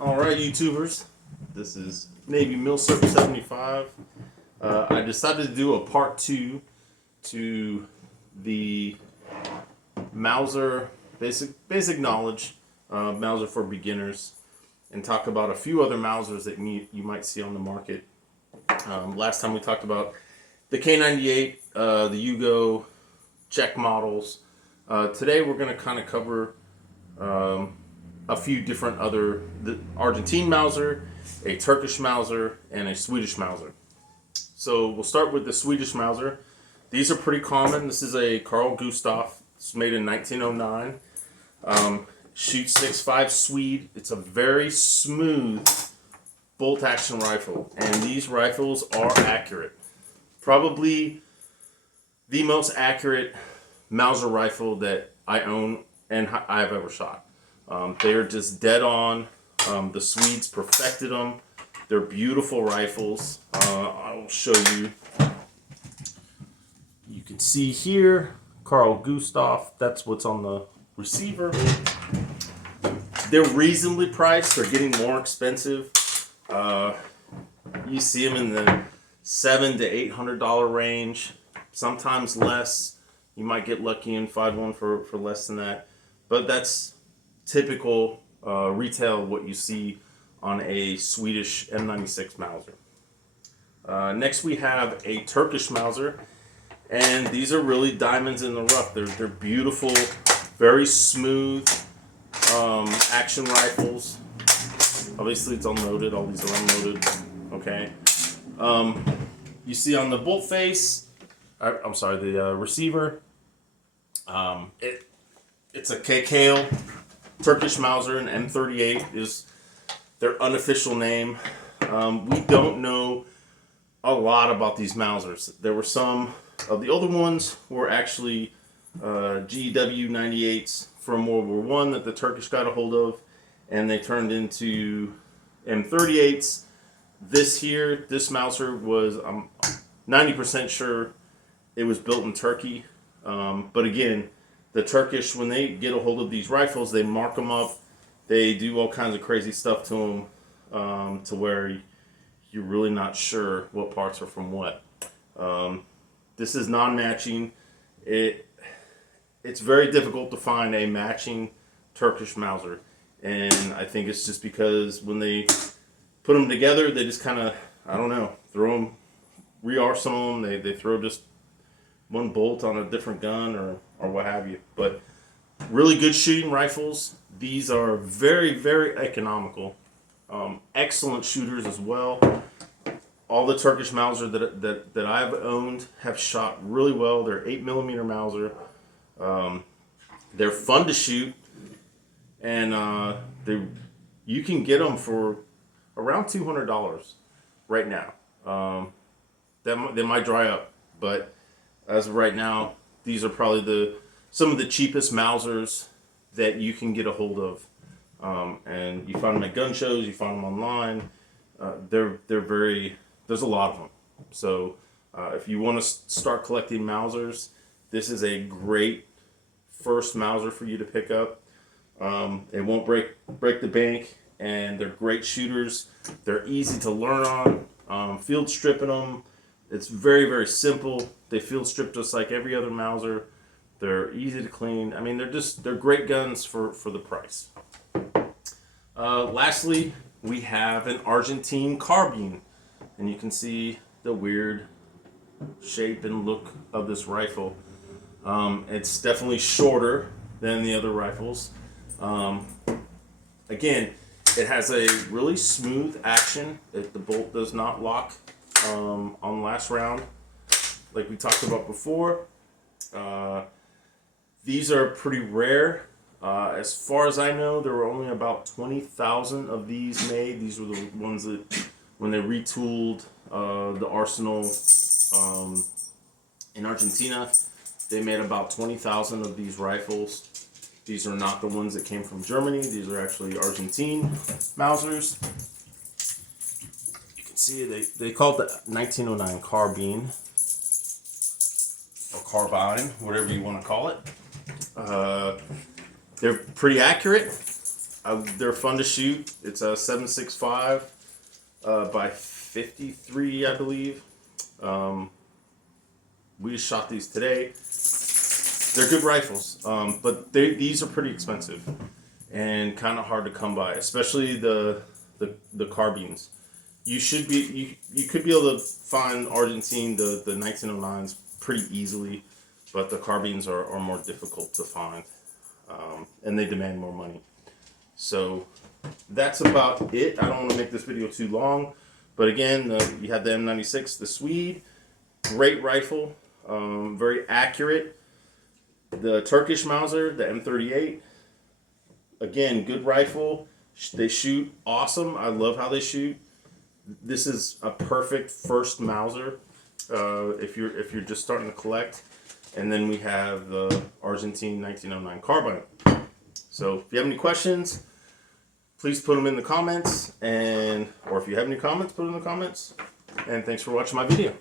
Alright, YouTubers, this is Navy Mauser 75. I decided to do a part 2 to the Mauser basic knowledge, Mauser for beginners, and talk about a few other Mausers that you might see on the market. Last time we talked about the K98, the Yugo, Czech models. Today we're going to kind of cover a few different the Argentine Mauser, a Turkish Mauser, and a Swedish Mauser. So we'll start with the Swedish Mauser. These are pretty common. This is a Carl Gustaf. It's made in 1909. Shoots 6.5 Swede. It's a very smooth bolt action rifle, and these rifles are accurate. Probably the most accurate Mauser rifle that I own and I've ever shot. They are just dead on. The Swedes perfected them. They're beautiful rifles. I will show you. You can see here, Carl Gustaf. That's what's on the receiver. They're reasonably priced. They're getting more expensive. You see them in the $700 to $800 range. Sometimes less. You might get lucky and find one for less than that. But that's typical retail what you see on a Swedish M96 Mauser. Next we have a Turkish Mauser, and these are really diamonds in the rough. They're beautiful, very smooth action rifles. Obviously it's unloaded. All these are unloaded. Okay. You see on the bolt face, I'm sorry, the receiver. It's a KKL Turkish Mauser, and M38 is their unofficial name. We don't know a lot about these Mausers. There were some of the older ones were actually GW 98s from World War One that the Turkish got a hold of, and they turned into M38s. This Mauser was, I'm 90% sure it was built in Turkey. But again, the Turkish, when they get a hold of these rifles, they mark them up. They do all kinds of crazy stuff to them, to where you're really not sure what parts are from what. This is non-matching. It's very difficult to find a matching Turkish Mauser, and I think it's just because when they put them together, they just kind of, I don't know, throw them, re-arsenal them. They throw just one bolt on a different gun or what have you. But really good shooting rifles. These are very, very economical. Excellent shooters as well. All the Turkish Mauser that I've owned have shot really well. They're 8mm Mauser. They're fun to shoot, and you can get them for around $200 right now. They might dry up, but as of right now, these are probably some of the cheapest Mausers that you can get a hold of. And you find them at gun shows, you find them online. There's a lot of them. So if you want to start collecting Mausers, this is a great first Mauser for you to pick up. It won't break the bank, and they're great shooters. They're easy to learn on. Field stripping them, it's very, very simple. They field strip just like every other Mauser. They're easy to clean. I mean, they're great guns for the price. Lastly, we have an Argentine carbine, and you can see the weird shape and look of this rifle. It's definitely shorter than the other rifles. Again, it has a really smooth action. The bolt does not lock on last round, like we talked about before. These are pretty rare. As far as I know, there were only about 20,000 of these made. These were the ones that, when they retooled the arsenal in Argentina, they made about 20,000 of these rifles. These are not the ones that came from Germany. These are actually Argentine Mausers. You can see they call it the 1909 carbine, or carbine, whatever you want to call it. They're pretty accurate. They're fun to shoot. It's a 7.65 by 53, I believe. We just shot these today. They're good rifles, but these are pretty expensive and kind of hard to come by, especially the carbines. You could be able to find Argentine, the 1909s pretty easily, but the carbines are more difficult to find, and they demand more money. So that's about it. I don't want to make this video too long, but again, you have the M96, the Swede, great rifle, very accurate. The Turkish Mauser, the M38, again, good rifle. They shoot awesome. I love how they shoot. This is a perfect first Mauser if you're just starting to collect. And then we have the Argentine 1909 carbine. So if you have any questions, please put them in the comments, or if you have any comments, put them in the comments. And thanks for watching my video.